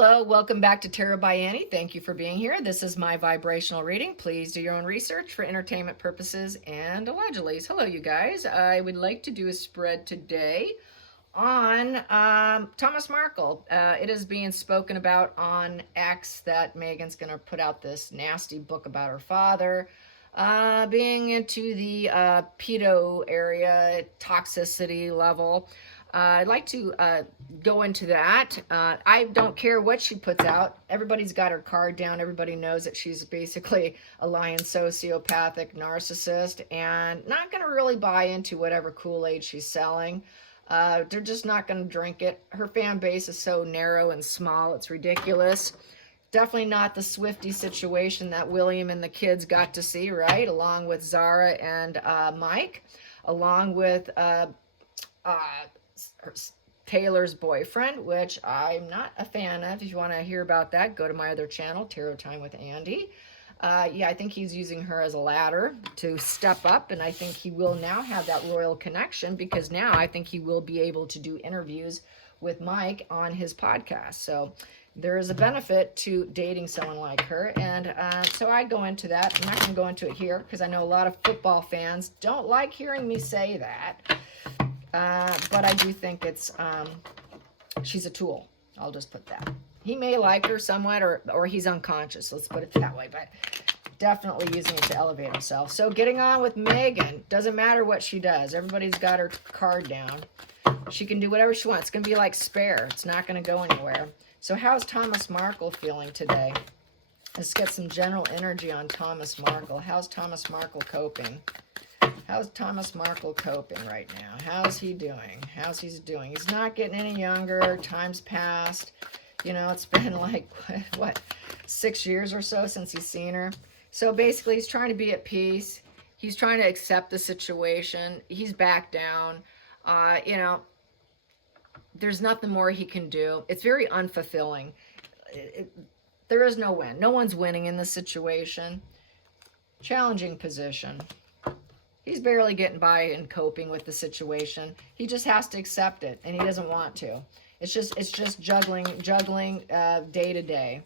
Hello, welcome back to Tarot by Annie. Thank you for being here. This is my vibrational reading. Please do your own research for entertainment purposes and allegedly. Hello, you guys. I would like to do a spread today on Thomas Markle. It is being spoken about on X that Megan's going to put out this nasty book about her father being into the pedo area, toxicity level. I'd like to go into that. I don't care what she puts out. Everybody's got her card down. Everybody knows that she's basically a lying sociopathic narcissist and not going to really buy into whatever Kool-Aid she's selling. They're just not going to drink it. Her fan base is so narrow and small, it's ridiculous. Definitely not the Swiftie situation that William and the kids got to see, right? Along with Zara and Mike, along with Taylor's boyfriend, which I'm not a fan of. If you want to hear about that, go to my other channel, Tarot Time with Andy. Yeah, I think he's using her as a ladder to step up, and I think he will now have that royal connection because now I think he will be able to do interviews with Mike on his podcast. So there is a benefit to dating someone like her, and so I go into that. I'm not going to go into it here because I know a lot of football fans don't like hearing me say that. But I do think it's, she's a tool. I'll just put that. He may like her somewhat, or he's unconscious. Let's put it that way, but definitely using it to elevate himself. So getting on with Megan, doesn't matter what she does. Everybody's got her card down. She can do whatever she wants. It's going to be like Spare. It's not going to go anywhere. So how's Thomas Markle feeling today? Let's get some general energy on Thomas Markle. How's Thomas Markle coping? How's Thomas Markle coping right now? How's he doing? How's he doing? He's not getting any younger. Time's passed. You know, it's been like, what, 6 years or so since he's seen her. So basically, he's trying to be at peace. He's trying to accept the situation. He's back down. You know, there's nothing more he can do. It's very unfulfilling. There is no win. No one's winning in this situation. Challenging position. He's barely getting by and coping with the situation. He just has to accept it, and he doesn't want to. It's just juggling day to day.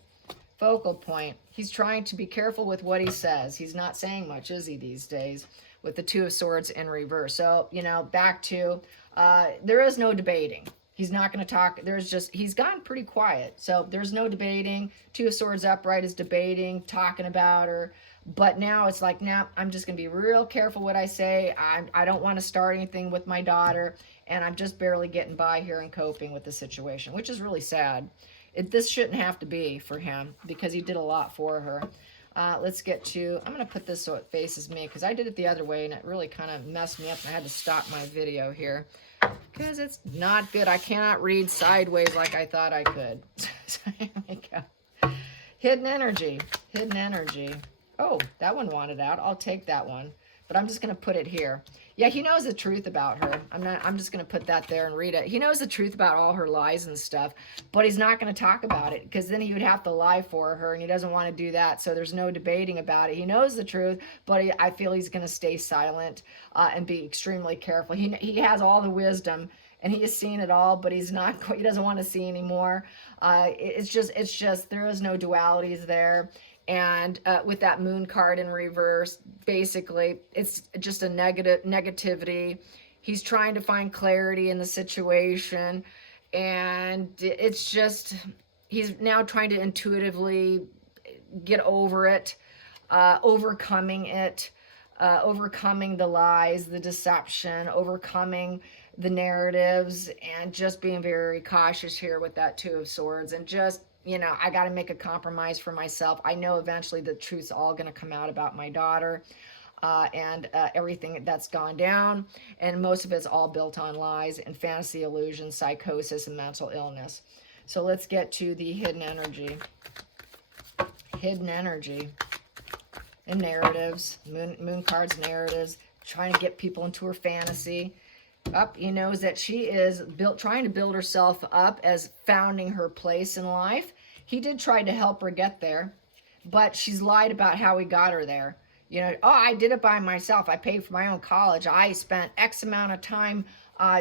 Focal point. He's trying to be careful with what he says. He's not saying much, is he, these days, with the Two of Swords in reverse. So, you know, back to, there is no debating. He's not going to talk. He's gotten pretty quiet. So there's no debating. Two of Swords upright is debating, talking about her. But now it's like, now I'm just going to be real careful what I say. I don't want to start anything with my daughter. And I'm just barely getting by here and coping with the situation, which is really sad. This shouldn't have to be for him because he did a lot for her. Let's get to, I'm going to put this so it faces me because I did it the other way and it really kind of messed me up. And I had to stop my video here because it's not good. I cannot read sideways like I thought I could. So here we go. Hidden energy. Hidden energy. Oh, that one wanted out. I'll take that one. But I'm just going to put it here. Yeah, he knows the truth about her. I'm just going to put that there and read it. He knows the truth about all her lies and stuff, but he's not going to talk about it because then he would have to lie for her, and he doesn't want to do that. So there's no debating about it. He knows the truth, but I feel he's going to stay silent and be extremely careful. He has all the wisdom, and he has seen it all, but he doesn't want to see anymore. It's just there is no dualities there. And with that moon card in reverse, basically, it's just a negativity. He's trying to find clarity in the situation. And it's just, he's now trying to intuitively get over it, overcoming it, overcoming the lies, the deception, overcoming the narratives, and just being very cautious here with that Two of Swords. And just, you know, I got to make a compromise for myself. I know eventually the truth's all going to come out about my daughter and everything that's gone down. And most of it's all built on lies and fantasy illusions, psychosis, and mental illness. So let's get to the hidden energy. Hidden energy and narratives. Moon cards, narratives, trying to get people into her fantasy. He knows that she is trying to build herself up as founding her place in life. He did try to help her get there, but she's lied about how he got her there. You know, oh, I did it by myself. I paid for my own college. I spent X amount of time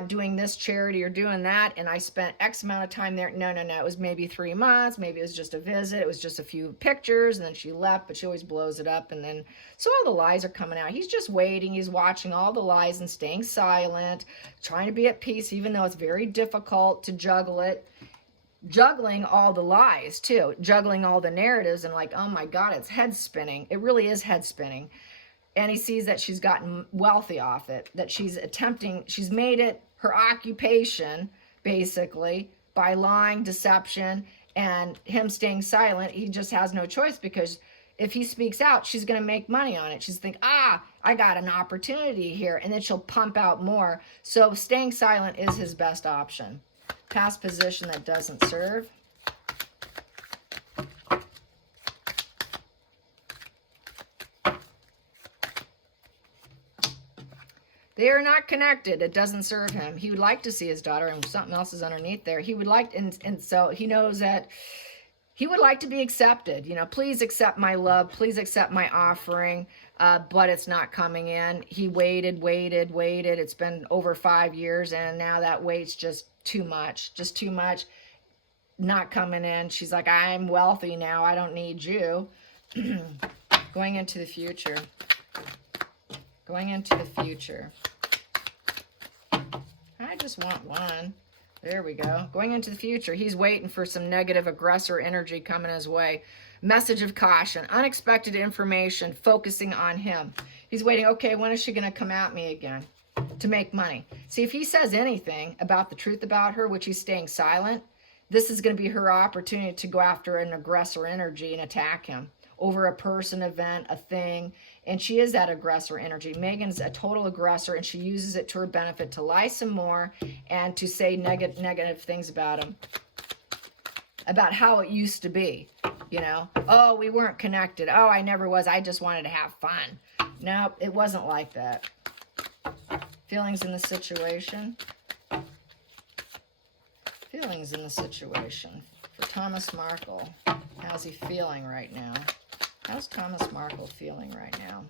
doing this charity or doing that, and I spent X amount of time there. No, no, no. It was maybe 3 months. Maybe it was just a visit. It was just a few pictures, and then she left, but she always blows it up. And then, so all the lies are coming out. He's just waiting. He's watching all the lies and staying silent, trying to be at peace, even though it's very difficult to juggle it. Juggling all the lies, too. Juggling all the narratives, and like, oh my God, it's head spinning. It really is head spinning. And he sees that she's gotten wealthy off it, that she's made it her occupation, basically, by lying, deception, and him staying silent. He just has no choice, because if he speaks out, she's going to make money on it. She's think, I got an opportunity here, and then she'll pump out more. So staying silent is his best option. Past position that doesn't serve. They are not connected. It doesn't serve him. He would like to see his daughter, and something else is underneath there. He would like, and so he knows that he would like to be accepted. You know, please accept my love. Please accept my offering. But it's not coming in. He waited. It's been over 5 years, and now that wait's just too much. Just too much. Not coming in. She's like, I'm wealthy now. I don't need you. Going into the future. Going into the future. I just want one. There we go. Going into the future. He's waiting for some negative aggressor energy coming his way. Message of caution. Unexpected information focusing on him. He's waiting. Okay, when is she going to come at me again to make money? See, if he says anything about the truth about her, which he's staying silent, this is going to be her opportunity to go after an aggressor energy and attack him over a person, event, a thing. And she is that aggressor energy. Megan's a total aggressor, and she uses it to her benefit to lie some more and to say negative things about him, about how it used to be. You know, oh, we weren't connected. Oh, I never was. I just wanted to have fun. No, it wasn't like that. Feelings in the situation. Feelings in the situation for Thomas Markle. How's he feeling right now? How's Thomas Markle feeling right now?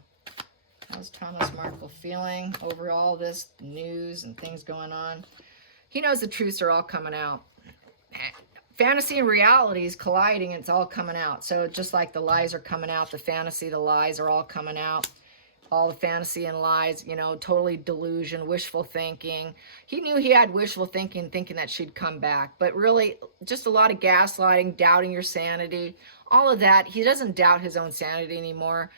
How's Thomas Markle feeling over all this news and things going on? He knows the truths are all coming out. Fantasy and reality is colliding, and it's all coming out. So just like the lies are coming out, the fantasy, the lies are all coming out. All the fantasy and lies, you know, totally delusion, wishful thinking. He knew he had wishful thinking, thinking that she'd come back. But really, just a lot of gaslighting, doubting your sanity, all of that. He doesn't doubt his own sanity anymore.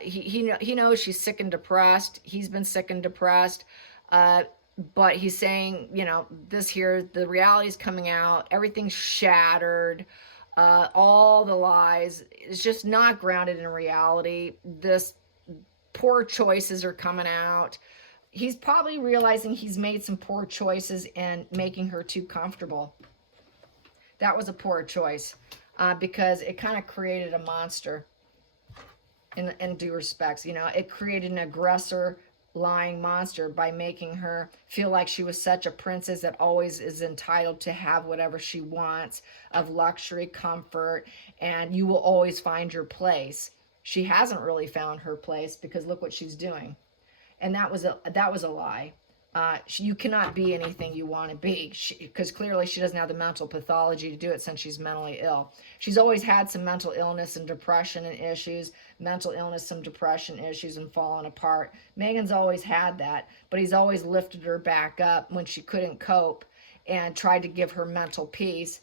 He knows she's sick and depressed. He's been sick and depressed. But he's saying, you know, this here, the reality's coming out. Everything's shattered. All the lies. It's just not grounded in reality. This poor choices are coming out. He's probably realizing he's made some poor choices and making her too comfortable. That was a poor choice because it kind of created a monster in due respects. You know, it created an aggressor, lying monster by making her feel like she was such a princess that always is entitled to have whatever she wants of luxury, comfort, and you will always find your place. She hasn't really found her place because look what she's doing. And that was a lie. You cannot be anything you want to be because clearly she doesn't have the mental pathology to do it since she's mentally ill. She's always had some mental illness and depression and issues, mental illness, some depression issues and falling apart. Megan's always had that, but he's always lifted her back up when she couldn't cope and tried to give her mental peace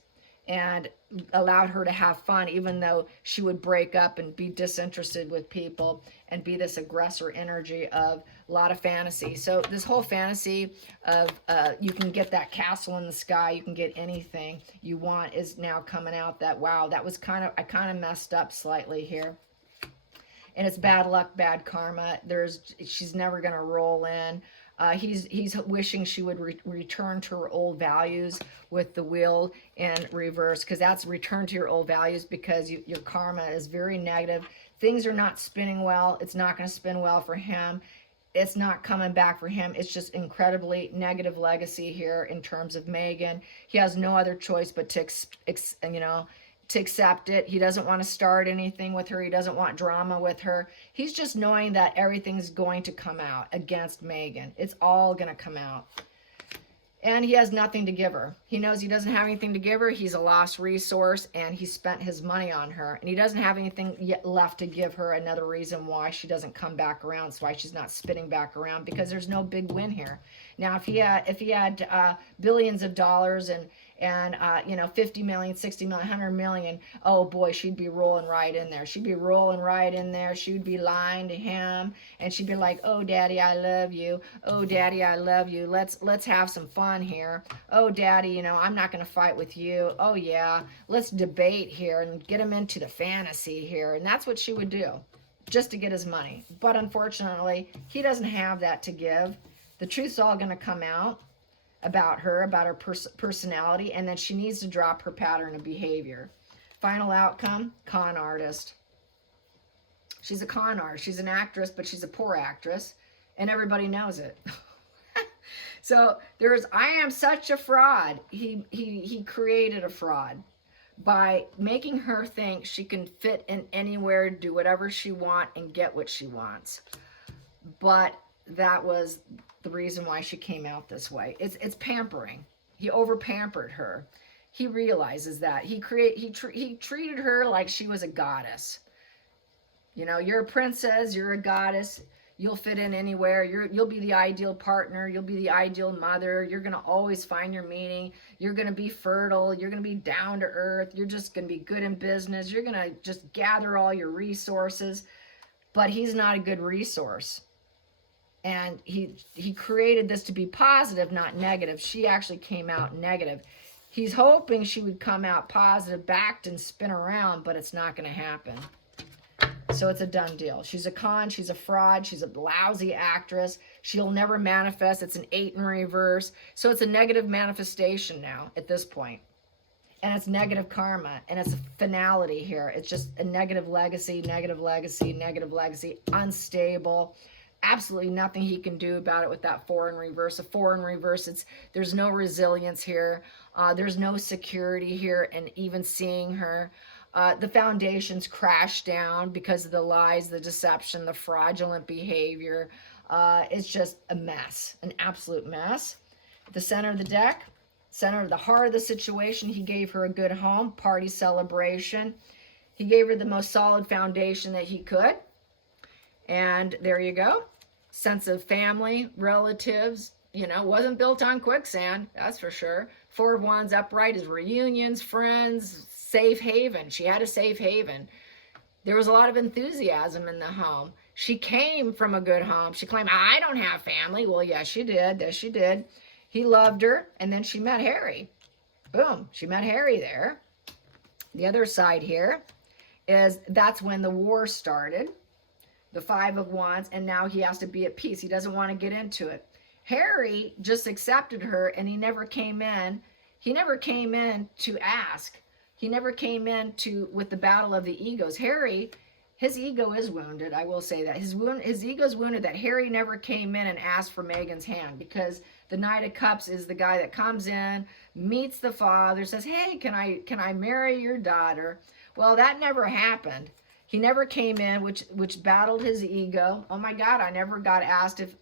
and allowed her to have fun, even though she would break up and be disinterested with people and be this aggressor energy of a lot of fantasy. So this whole fantasy of you can get that castle in the sky, you can get anything you want is now coming out that, wow, that was I kind of messed up slightly here. And it's bad luck, bad karma. She's never going to roll in. He's wishing she would return to her old values with the wheel in reverse, because that's return to your old values because your karma is very negative. Things are not spinning well. It's not going to spin well for him. It's not coming back for him. It's just incredibly negative legacy here in terms of Megan. He has no other choice but to accept it. He doesn't want to start anything with her. He doesn't want drama with her. He's just knowing that everything's going to come out against Megan. It's all going to come out. And he has nothing to give her. He knows he doesn't have anything to give her. He's a lost resource, and he spent his money on her. And he doesn't have anything yet left to give her. Another reason why she doesn't come back around. It's why she's not spinning back around, because there's no big win here. Now, if he had billions of dollars and 50 million, 60 million, 100 million, oh boy, she'd be rolling right in there. She'd be rolling right in there. She'd be lying to him, and she'd be like, oh, daddy, I love you. Oh, daddy, I love you. Let's have some fun here. Oh, daddy, I'm not going to fight with you. Oh, yeah, let's debate here and get him into the fantasy here. And that's what she would do, just to get his money. But unfortunately, he doesn't have that to give. The truth's all going to come out about her personality, and that she needs to drop her pattern of behavior. Final outcome, con artist. She's a con artist. She's an actress, but she's a poor actress, and everybody knows it. So I am such a fraud. He created a fraud by making her think she can fit in anywhere, do whatever she wants, and get what she wants. But that was the reason why she came out this way. It's pampering. He over pampered her. He realizes that. He treated her like she was a goddess. You're a princess, you're a goddess, you'll fit in anywhere, you'll be the ideal partner, you'll be the ideal mother, you're gonna always find your meaning, you're gonna be fertile, you're gonna be down to earth, you're just gonna be good in business, you're gonna just gather all your resources. But he's not a good resource. And he created this to be positive, not negative. She actually came out negative. He's hoping she would come out positive, backed and spin around, but it's not going to happen. So it's a done deal. She's a con, she's a fraud, she's a lousy actress. She'll never manifest. It's an 8 in reverse. So it's a negative manifestation now at this point. And it's negative karma, and it's a finality here. It's just a negative legacy, negative legacy, negative legacy, unstable. Absolutely nothing he can do about it with that 4 in reverse. A 4 in reverse, there's no resilience here. There's no security here, and even seeing her. The foundations crash down because of the lies, the deception, the fraudulent behavior. It's just a mess, an absolute mess. At the center of the deck, center of the heart of the situation, he gave her a good home, party, celebration. He gave her the most solid foundation that he could. And there you go. Sense of family, relatives, wasn't built on quicksand, that's for sure. 4 of Wands upright is reunions, friends, safe haven. She had a safe haven. There was a lot of enthusiasm in the home. She came from a good home. She claimed, I don't have family. Well, yes, she did. Yes, she did. He loved her, and then she met Harry. Boom, she met Harry there. The other side here is that's when the war started. The 5 of Wands, and now he has to be at peace. He doesn't want to get into it. Harry just accepted her, and he never came in. He never came in to ask. He never came in with the battle of the egos. Harry, his ego is wounded. I will say that. His ego is wounded that Harry never came in and asked for Meghan's hand, because the Knight of Cups is the guy that comes in, meets the father, says, hey, can I marry your daughter? Well, that never happened. He never came in, which battled his ego. Oh my God, I never got asked if,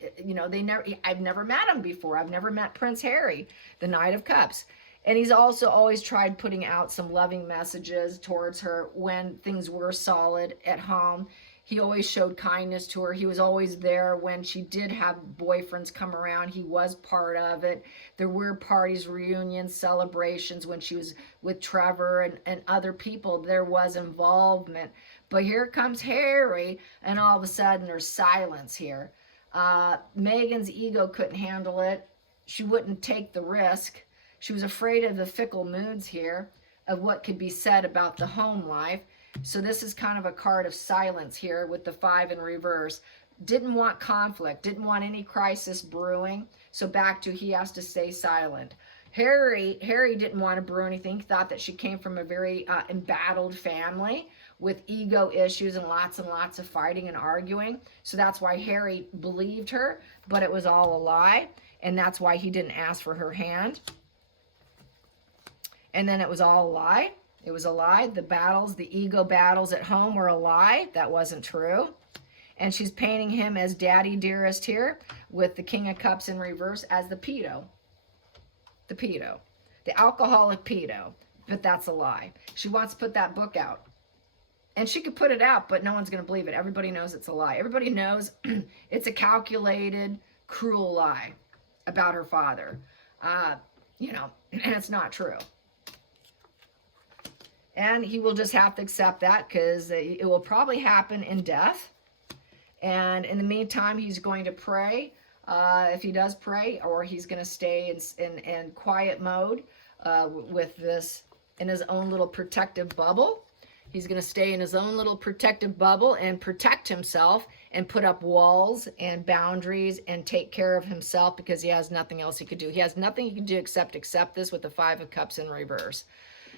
I've never met him before. I've never met Prince Harry, the Knight of Cups. And he's also always tried putting out some loving messages towards her when things were solid at home. He always showed kindness to her. He was always there when she did have boyfriends come around. He was part of it. There were parties, reunions, celebrations when she was with Trevor and other people. There was involvement. But here comes Harry, and all of a sudden there's silence here. Meghan's ego couldn't handle it. She wouldn't take the risk. She was afraid of the fickle moods here, of what could be said about the home life. So this is kind of a card of silence here with the 5 in reverse. Didn't want conflict, didn't want any crisis brewing. So back to he has to stay silent. Harry didn't want to brew anything. He thought that she came from a very embattled family with ego issues and lots of fighting and arguing. So that's why Harry believed her, but it was all a lie. And that's why he didn't ask for her hand. And then it was all a lie. It was a lie. The battles, the ego battles at home were a lie. That wasn't true. And she's painting him as daddy dearest here with the King of Cups in reverse as the pedo. the pedo, the alcoholic pedo. But that's a lie. She wants to put that book out. And she could put it out, but no one's going to believe it. Everybody knows it's a lie. Everybody knows it's a calculated, cruel lie about her father. You know, and it's not true. And he will just have to accept that, because it will probably happen in death. And in the meantime, he's going to pray, if he does pray, or he's going to stay in quiet mode with this, in his own little protective bubble. He's going to stay in his own little protective bubble and protect himself and put up walls and boundaries and take care of himself, because he has nothing else he could do. He has nothing he can do except accept this with the Five of Cups in reverse.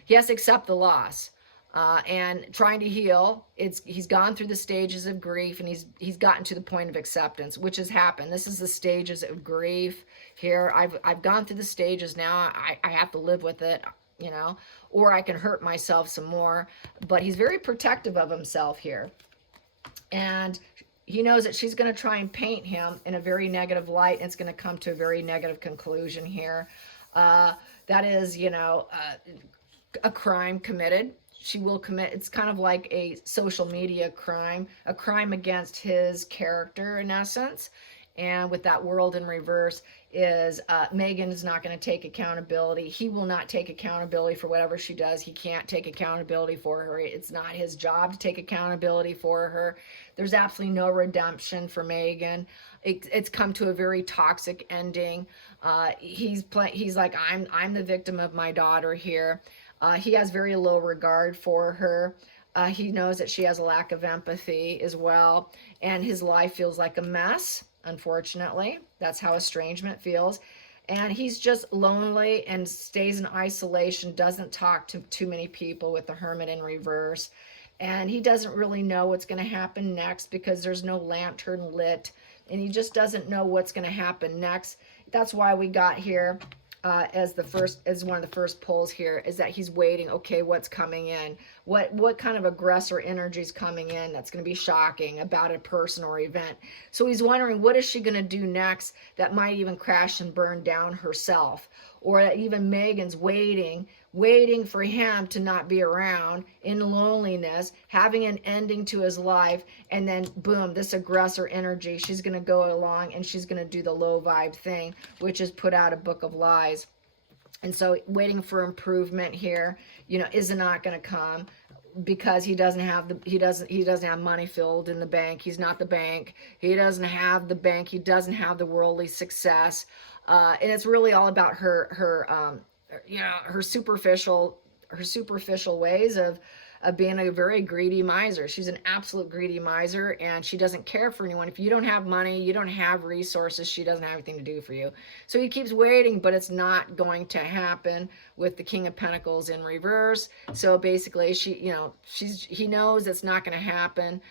He has to accept the loss and trying to heal. He's gone through the stages of grief, and he's gotten to the point of acceptance, which has happened. This is the stages of grief here. I've gone through the stages now. I have to live with it, you know, or I can hurt myself some more. But he's very protective of himself here. And he knows that she's going to try and paint him in a very negative light, and it's going to come to a very negative conclusion here. That is, you know, a crime committed. She will commit, it's kind of like a social media crime, a crime against his character in essence. And with that world in reverse is Megan is not going to take accountability. He will not take accountability for whatever she does. He can't take accountability for her. It's not his job to take accountability for her. There's absolutely no redemption for Megan. It's come to a very toxic ending. He's like, I'm the victim of my daughter here. He has very low regard for her. He knows that she has a lack of empathy as well. And his life feels like a mess. Unfortunately, that's how estrangement feels. And he's just lonely and stays in isolation, doesn't talk to too many people with the Hermit in reverse. And he doesn't really know what's going to happen next, because there's no lantern lit, and he just doesn't know what's going to happen next. That's why we got here as one of the first pulls here, is that he's waiting. Okay, what's coming in? What kind of aggressor energy is coming in that's going to be shocking about a person or event? So he's wondering, what is she going to do next that might even crash and burn down herself? Or even Megan's waiting for him to not be around in loneliness, having an ending to his life, and then boom, this aggressor energy, she's going to go along and she's going to do the low vibe thing, which is put out a book of lies. And so waiting for improvement here, you know, is not going to come, because he doesn't have money filled in the bank. He's not the bank. He doesn't have the bank. He doesn't have the worldly success. And it's really all about her you know, her superficial ways of being a very greedy miser. She's an absolute greedy miser, and she doesn't care for anyone. If you don't have money, you don't have resources, she doesn't have anything to do for you. So he keeps waiting, but it's not going to happen with the King of Pentacles in reverse. So basically, he knows it's not going to happen.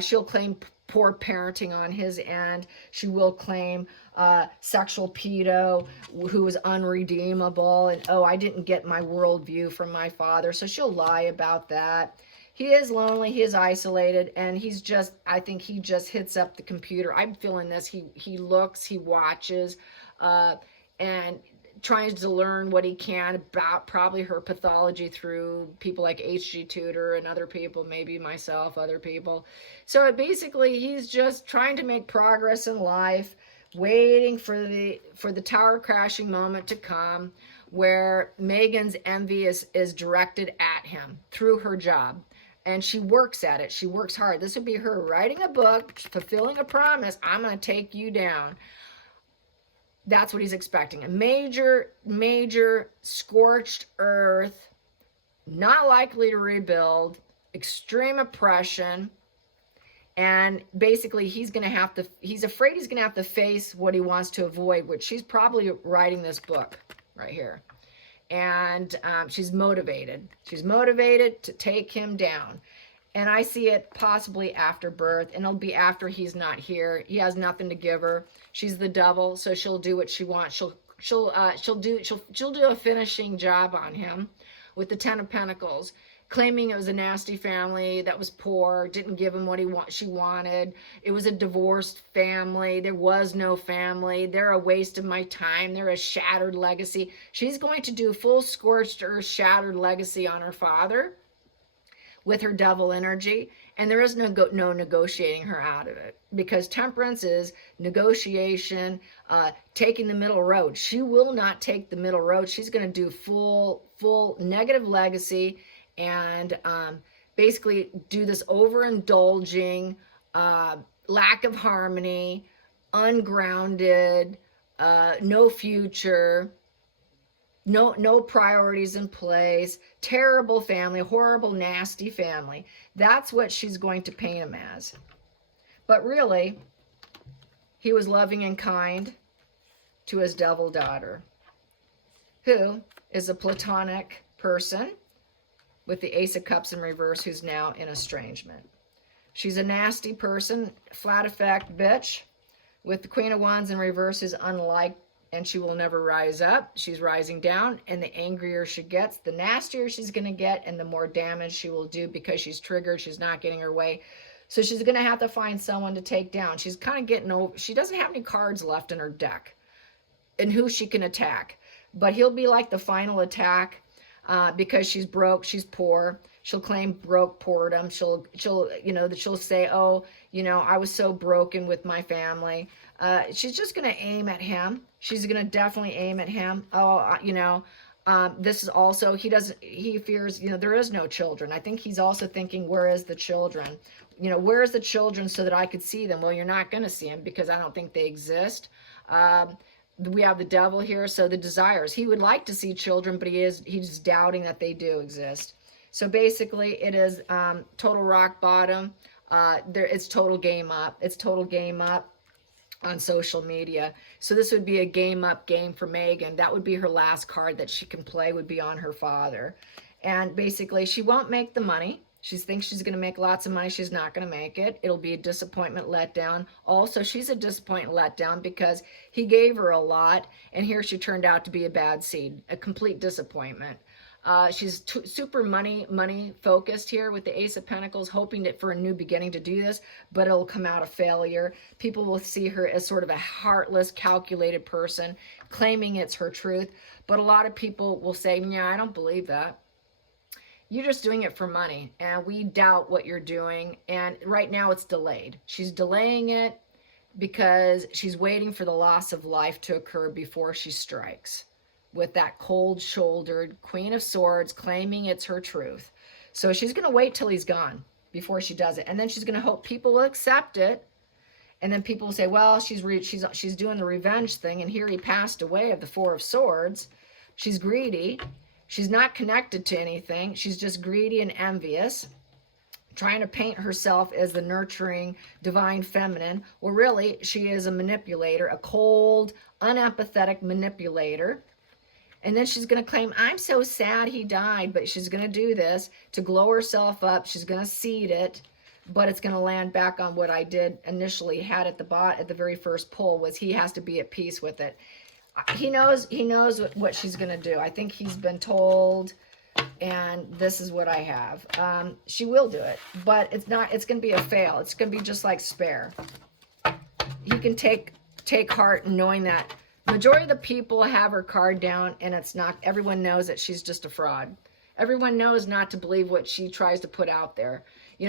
She'll claim poor parenting on his end. She will claim sexual pedo who is unredeemable, and I didn't get my worldview from my father. So she'll lie about that. He is lonely, he is isolated, and I think he just hits up the computer. I'm feeling this. He looks, he watches, and trying to learn what he can about probably her pathology through people like HG Tutor and other people, maybe myself, other people. So basically, he's just trying to make progress in life, waiting for the tower crashing moment to come, where Megan's envy is directed at him through her job. And she works at it. She works hard. This would be her writing a book, fulfilling a promise. I'm going to take you down. That's what he's expecting. A major, major scorched earth, not likely to rebuild, extreme oppression. And basically he's afraid he's going to have to face what he wants to avoid, which she's probably writing this book right here. And she's motivated. She's motivated to take him down. And I see it possibly after birth, and it'll be after he's not here. He has nothing to give her. She's the devil, so she'll do what she wants. She'll do a finishing job on him, with the Ten of Pentacles, claiming it was a nasty family that was poor, didn't give him what she wanted. It was a divorced family. There was no family. They're a waste of my time. They're a shattered legacy. She's going to do full scorched earth shattered legacy on her father with her devil energy, and there is no negotiating her out of it, because temperance is negotiation, taking the middle road. She will not take the middle road. She's going to do full negative legacy, and basically do this overindulging, lack of harmony, ungrounded, no future, no priorities in place, terrible family, horrible, nasty family. That's what she's going to paint him as. But really, he was loving and kind to his devil daughter, who is a platonic person with the Ace of Cups in reverse, who's now in estrangement. She's a nasty person, flat effect bitch, with the Queen of Wands in reverse, who's unliked, and she will never rise up. She's rising down, and the angrier she gets, the nastier she's going to get, and the more damage she will do, because she's triggered. She's not getting her way. So she's going to have to find someone to take down. She's kind of getting over. She doesn't have any cards left in her deck and who she can attack. But he'll be like the final attack, because she's broke, she's poor. She'll claim broke boredom. She'll say, oh, I was so broken with my family. She's just going to aim at him. She's going to definitely aim at him. This is also, he fears, there is no children. I think he's also thinking, where is the children? Where is the children so that I could see them? Well, you're not going to see them, because I don't think they exist. We have the devil here, so the desires. He would like to see children, but he's doubting that they do exist. So basically, it is total rock bottom. It's total game up. It's total game up on social media. So this would be a game up game for Megan. That would be her last card that she can play, would be on her father. And basically, she won't make the money. She thinks she's going to make lots of money. She's not going to make it. It'll be a disappointment letdown. Also, she's a disappointment letdown, because he gave her a lot, and here she turned out to be a bad seed, a complete disappointment. She's super money focused here with the Ace of Pentacles, hoping for a new beginning to do this, but it'll come out a failure. People will see her as sort of a heartless, calculated person, claiming it's her truth. But a lot of people will say, yeah, I don't believe that. You're just doing it for money, and we doubt what you're doing. And right now it's delayed. She's delaying it because she's waiting for the loss of life to occur before she strikes, with that cold-shouldered Queen of Swords claiming it's her truth. So she's going to wait till he's gone before she does it. And then she's going to hope people will accept it. And then people will say, well, she's doing the revenge thing, and here he passed away of the Four of Swords. She's greedy. She's not connected to anything. She's just greedy and envious, trying to paint herself as the nurturing, divine feminine. Well, really, she is a manipulator, a cold, unempathetic manipulator. And then she's going to claim, I'm so sad he died, but she's going to do this to glow herself up. She's going to seed it, but it's going to land back on what I did initially had at the very first pull, was he has to be at peace with it. He knows what she's going to do. I think he's been told, and this is what I have. She will do it, but it's going to be a fail. It's going to be just like Spare. You can take heart in knowing that majority of the people have her card down, and it's not, everyone knows that she's just a fraud. Everyone knows not to believe what she tries to put out there.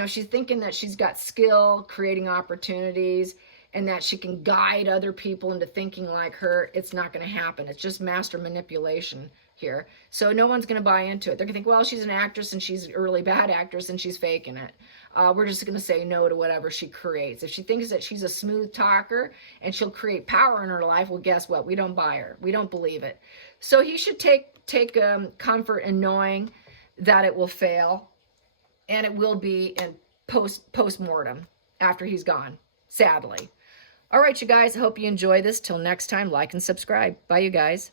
She's thinking that she's got skill, creating opportunities, and that she can guide other people into thinking like her. It's not going to happen. It's just master manipulation here. So no one's going to buy into it. They're going to think, well, she's an actress, and she's a really bad actress, and she's faking it. We're just going to say no to whatever she creates. If she thinks that she's a smooth talker and she'll create power in her life, well, guess what? We don't buy her. We don't believe it. So he should take comfort in knowing that it will fail, and it will be in post-mortem after he's gone, sadly. All right, you guys, I hope you enjoy this. Till next time, like and subscribe. Bye, you guys.